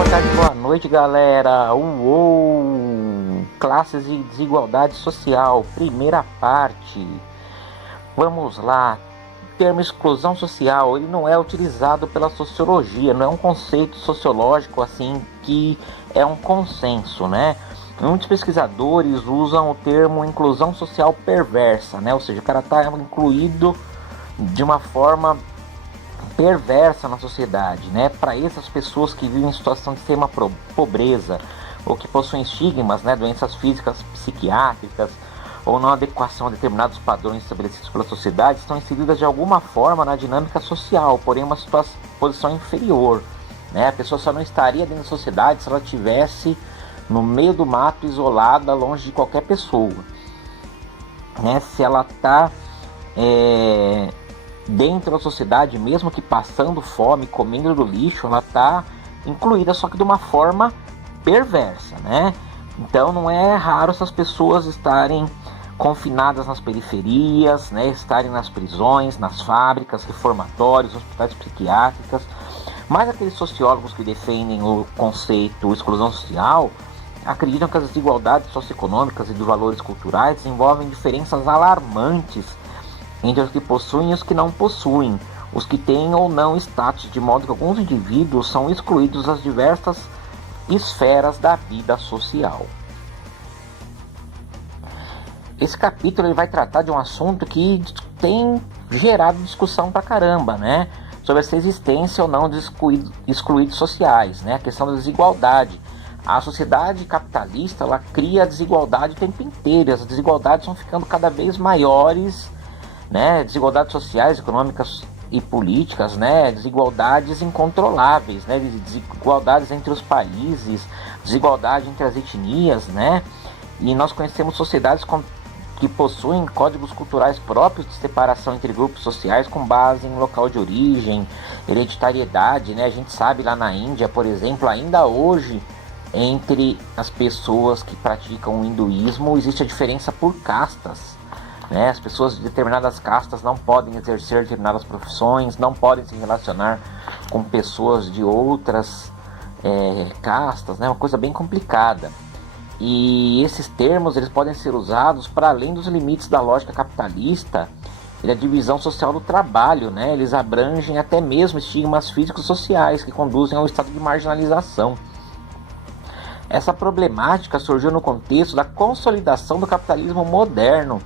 boa tarde, boa noite, galera. Uou! Classes e desigualdade social, primeira parte. Vamos lá. O termo exclusão social, ele não é utilizado pela sociologia, não é um conceito sociológico assim que é um consenso, né? Muitos pesquisadores usam o termo inclusão social perversa, né? Ou seja, o cara está incluído de uma forma perversa na sociedade, né? Para essas pessoas que vivem em situação de extrema pobreza ou que possuem estigmas, né? Doenças físicas, psiquiátricas ou não adequação a determinados padrões estabelecidos pela sociedade, estão inseridas de alguma forma na dinâmica social, porém uma posição inferior, né? A pessoa só não estaria dentro da sociedade se ela estivesse no meio do mato, isolada, longe de qualquer pessoa, né? Se ela está dentro da sociedade, mesmo que passando fome, comendo do lixo, ela está incluída, só que de uma forma perversa, né? Então não é raro essas pessoas estarem confinadas nas periferias, né? Estarem nas prisões, nas fábricas, reformatórios, hospitais psiquiátricos. Mas aqueles sociólogos que defendem o conceito exclusão social acreditam que as desigualdades socioeconômicas e dos valores culturais desenvolvem diferenças alarmantes entre os que possuem e os que não possuem, os que têm ou não status, de modo que alguns indivíduos são excluídos das diversas esferas da vida social. Esse capítulo ele vai tratar de um assunto que tem gerado discussão pra caramba, né? Sobre essa existência ou não de excluídos sociais, né? A questão da desigualdade. A sociedade capitalista, ela cria a desigualdade o tempo inteiro, as desigualdades vão ficando cada vez maiores, né? Desigualdades sociais, econômicas e políticas, né? Desigualdades incontroláveis, né? Desigualdades entre os países, desigualdade entre as etnias, né? E nós conhecemos sociedades que possuem códigos culturais próprios de separação entre grupos sociais com base em local de origem, hereditariedade, né? A gente sabe lá na Índia, por exemplo, ainda hoje, entre as pessoas que praticam o hinduísmo, existe a diferença por castas, né? As pessoas de determinadas castas não podem exercer determinadas profissões, não podem se relacionar com pessoas de outras castas, né? Uma coisa bem complicada. E esses termos eles podem ser usados para além dos limites da lógica capitalista e da divisão social do trabalho, né? Eles abrangem até mesmo estigmas físicos sociais que conduzem ao estado de marginalização. Essa problemática surgiu no contexto da consolidação do capitalismo moderno,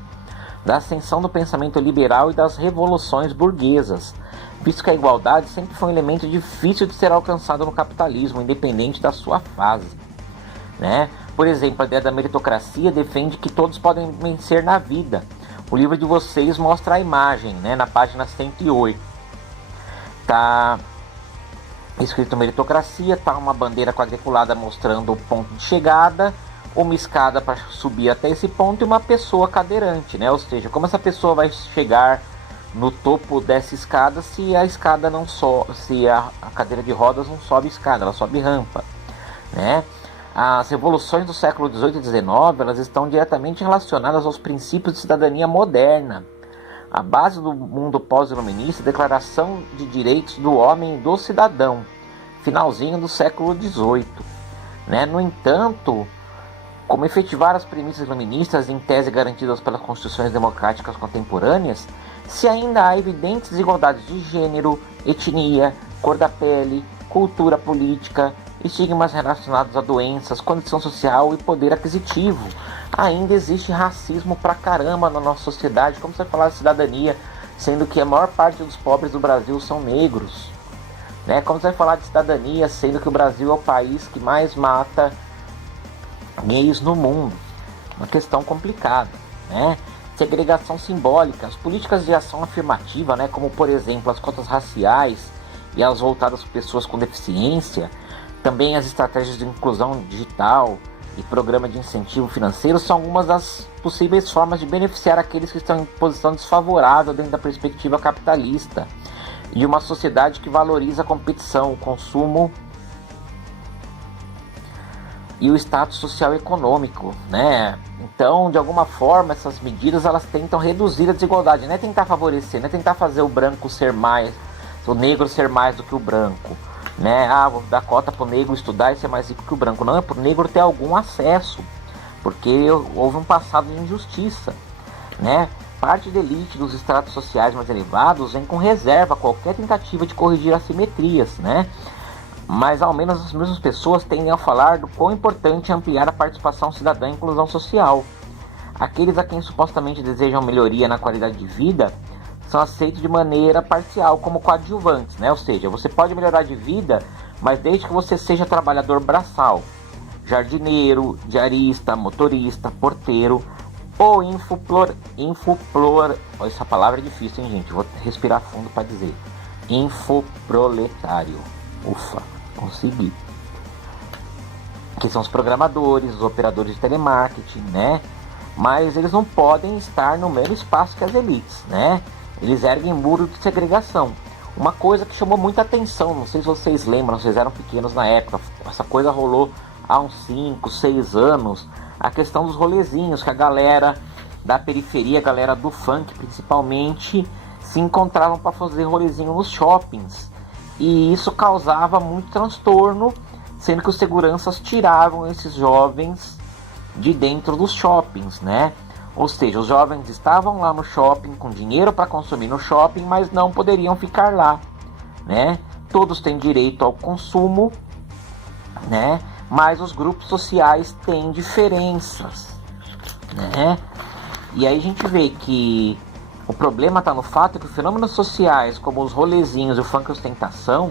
da ascensão do pensamento liberal e das revoluções burguesas, visto que a igualdade sempre foi um elemento difícil de ser alcançado no capitalismo, independente da sua fase, né? Por exemplo, a ideia da meritocracia defende que todos podem vencer na vida. O livro de vocês mostra a imagem, né? Na página 108. Tá escrito meritocracia, tá uma bandeira quadriculada mostrando o ponto de chegada, uma escada para subir até esse ponto e uma pessoa cadeirante, né? Ou seja, como essa pessoa vai chegar no topo dessa escada se a escada não se a cadeira de rodas não sobe escada, ela sobe rampa, né? As revoluções do século XVIII e XIX, elas estão diretamente relacionadas aos princípios de cidadania moderna. A base do mundo pós-iluminista é a Declaração de Direitos do Homem e do Cidadão, finalzinho do século XVIII, né? No entanto, como efetivar as premissas iluministas em tese garantidas pelas constituições democráticas contemporâneas, se ainda há evidentes desigualdades de gênero, etnia, cor da pele, cultura política, estigmas relacionados a doenças, condição social e poder aquisitivo. Ainda existe racismo pra caramba na nossa sociedade. Como você falar de cidadania, sendo que a maior parte dos pobres do Brasil são negros, né? Como você vai falar de cidadania, sendo que o Brasil é o país que mais mata gays no mundo? Uma questão complicada, né? Segregação simbólica, as políticas de ação afirmativa, né? Como por exemplo as cotas raciais e as voltadas para pessoas com deficiência, também as estratégias de inclusão digital e programa de incentivo financeiro são algumas das possíveis formas de beneficiar aqueles que estão em posição desfavorável dentro da perspectiva capitalista e uma sociedade que valoriza a competição, o consumo e o status social e econômico, né? Então, de alguma forma, essas medidas elas tentam reduzir a desigualdade, não é tentar favorecer, não é tentar fazer o branco ser mais, o negro ser mais do que o branco, né? Vou dar cota para o negro estudar e ser mais rico que o branco. Não, é para o negro ter algum acesso, porque houve um passado de injustiça, né? Parte da elite dos estratos sociais mais elevados vem com reserva a qualquer tentativa de corrigir assimetrias, né? Mas ao menos as mesmas pessoas tendem a falar do quão importante é ampliar a participação cidadã e a inclusão social. Aqueles a quem supostamente desejam melhoria na qualidade de vida são aceitos de maneira parcial como coadjuvantes, né? Ou seja, você pode melhorar de vida, mas desde que você seja trabalhador braçal, jardineiro, diarista, motorista, porteiro ou essa palavra é difícil, hein, gente? Vou respirar fundo para dizer. Infoproletário. Ufa, consegui. Que são os programadores, os operadores de telemarketing, né? Mas eles não podem estar no mesmo espaço que as elites, né? Eles erguem muro de segregação. Uma coisa que chamou muita atenção, não sei se vocês lembram, vocês eram pequenos na época, essa coisa rolou há uns 5, 6 anos, a questão dos rolezinhos, que a galera da periferia, a galera do funk principalmente, se encontravam para fazer rolezinho nos shoppings. E isso causava muito transtorno, sendo que os seguranças tiravam esses jovens de dentro dos shoppings, né? Ou seja, os jovens estavam lá no shopping com dinheiro para consumir no shopping, mas não poderiam ficar lá, né? Todos têm direito ao consumo, né? Mas os grupos sociais têm diferenças, né? E aí a gente vê que o problema está no fato que os fenômenos sociais, como os rolezinhos e o funk ostentação,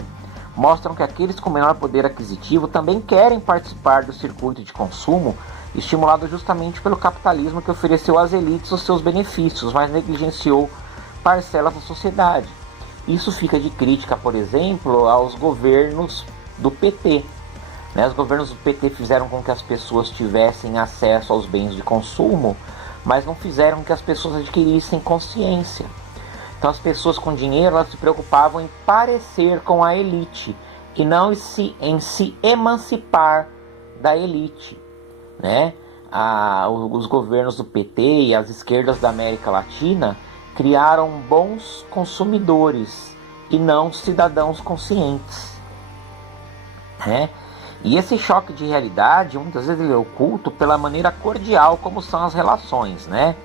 mostram que aqueles com menor poder aquisitivo também querem participar do circuito de consumo, estimulado justamente pelo capitalismo que ofereceu às elites os seus benefícios, mas negligenciou parcelas da sociedade. Isso fica de crítica, por exemplo, aos governos do PT. Os governos do PT fizeram com que as pessoas tivessem acesso aos bens de consumo, mas não fizeram com que as pessoas adquirissem consciência. Então as pessoas com dinheiro, elas se preocupavam em parecer com a elite e não em se emancipar da elite, né? Os governos do PT e as esquerdas da América Latina criaram bons consumidores e não cidadãos conscientes, né? E esse choque de realidade, muitas vezes ele é oculto pela maneira cordial como são as relações, né?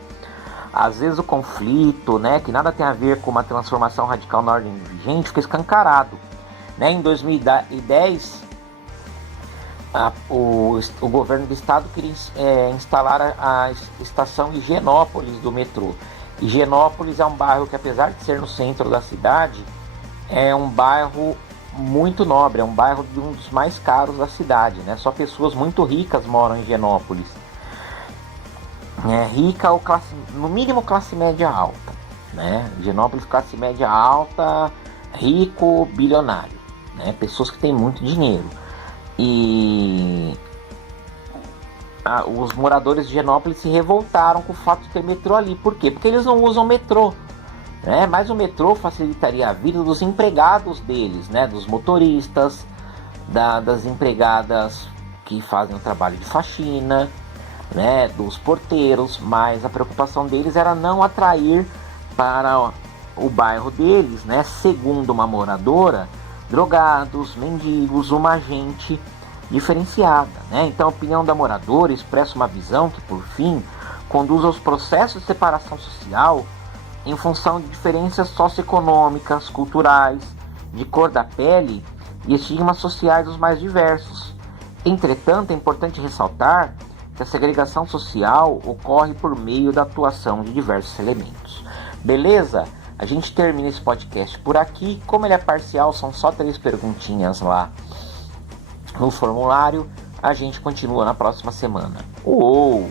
Às vezes o conflito, né, que nada tem a ver com uma transformação radical na ordem vigente, fica escancarado, né? Em 2010, o governo do estado queria instalar a estação Higienópolis do metrô. Higienópolis é um bairro que, apesar de ser no centro da cidade, é um bairro muito nobre, é um bairro de um dos mais caros da cidade, né? Só pessoas muito ricas moram em Higienópolis. Rica ou no mínimo classe média alta, né? Higienópolis, classe média alta, rico, bilionário, né? Pessoas que têm muito dinheiro. E os moradores de Higienópolis se revoltaram com o fato de ter metrô ali. Por quê? Porque eles não usam metrô, né? Mas o metrô facilitaria a vida dos empregados deles, né? Dos motoristas, das empregadas que fazem o trabalho de faxina, né? Dos porteiros. Mas a preocupação deles era não atrair para o bairro deles, né? Segundo uma moradora, drogados, mendigos, uma gente diferenciada, né? Então a opinião da moradora expressa uma visão que, por fim, conduz aos processos de separação social em função de diferenças socioeconômicas, culturais, de cor da pele e estigmas sociais dos mais diversos. Entretanto, é importante ressaltar que a segregação social ocorre por meio da atuação de diversos elementos. Beleza? A gente termina esse podcast por aqui. Como ele é parcial, são só 3 perguntinhas lá no formulário. A gente continua na próxima semana. Uou!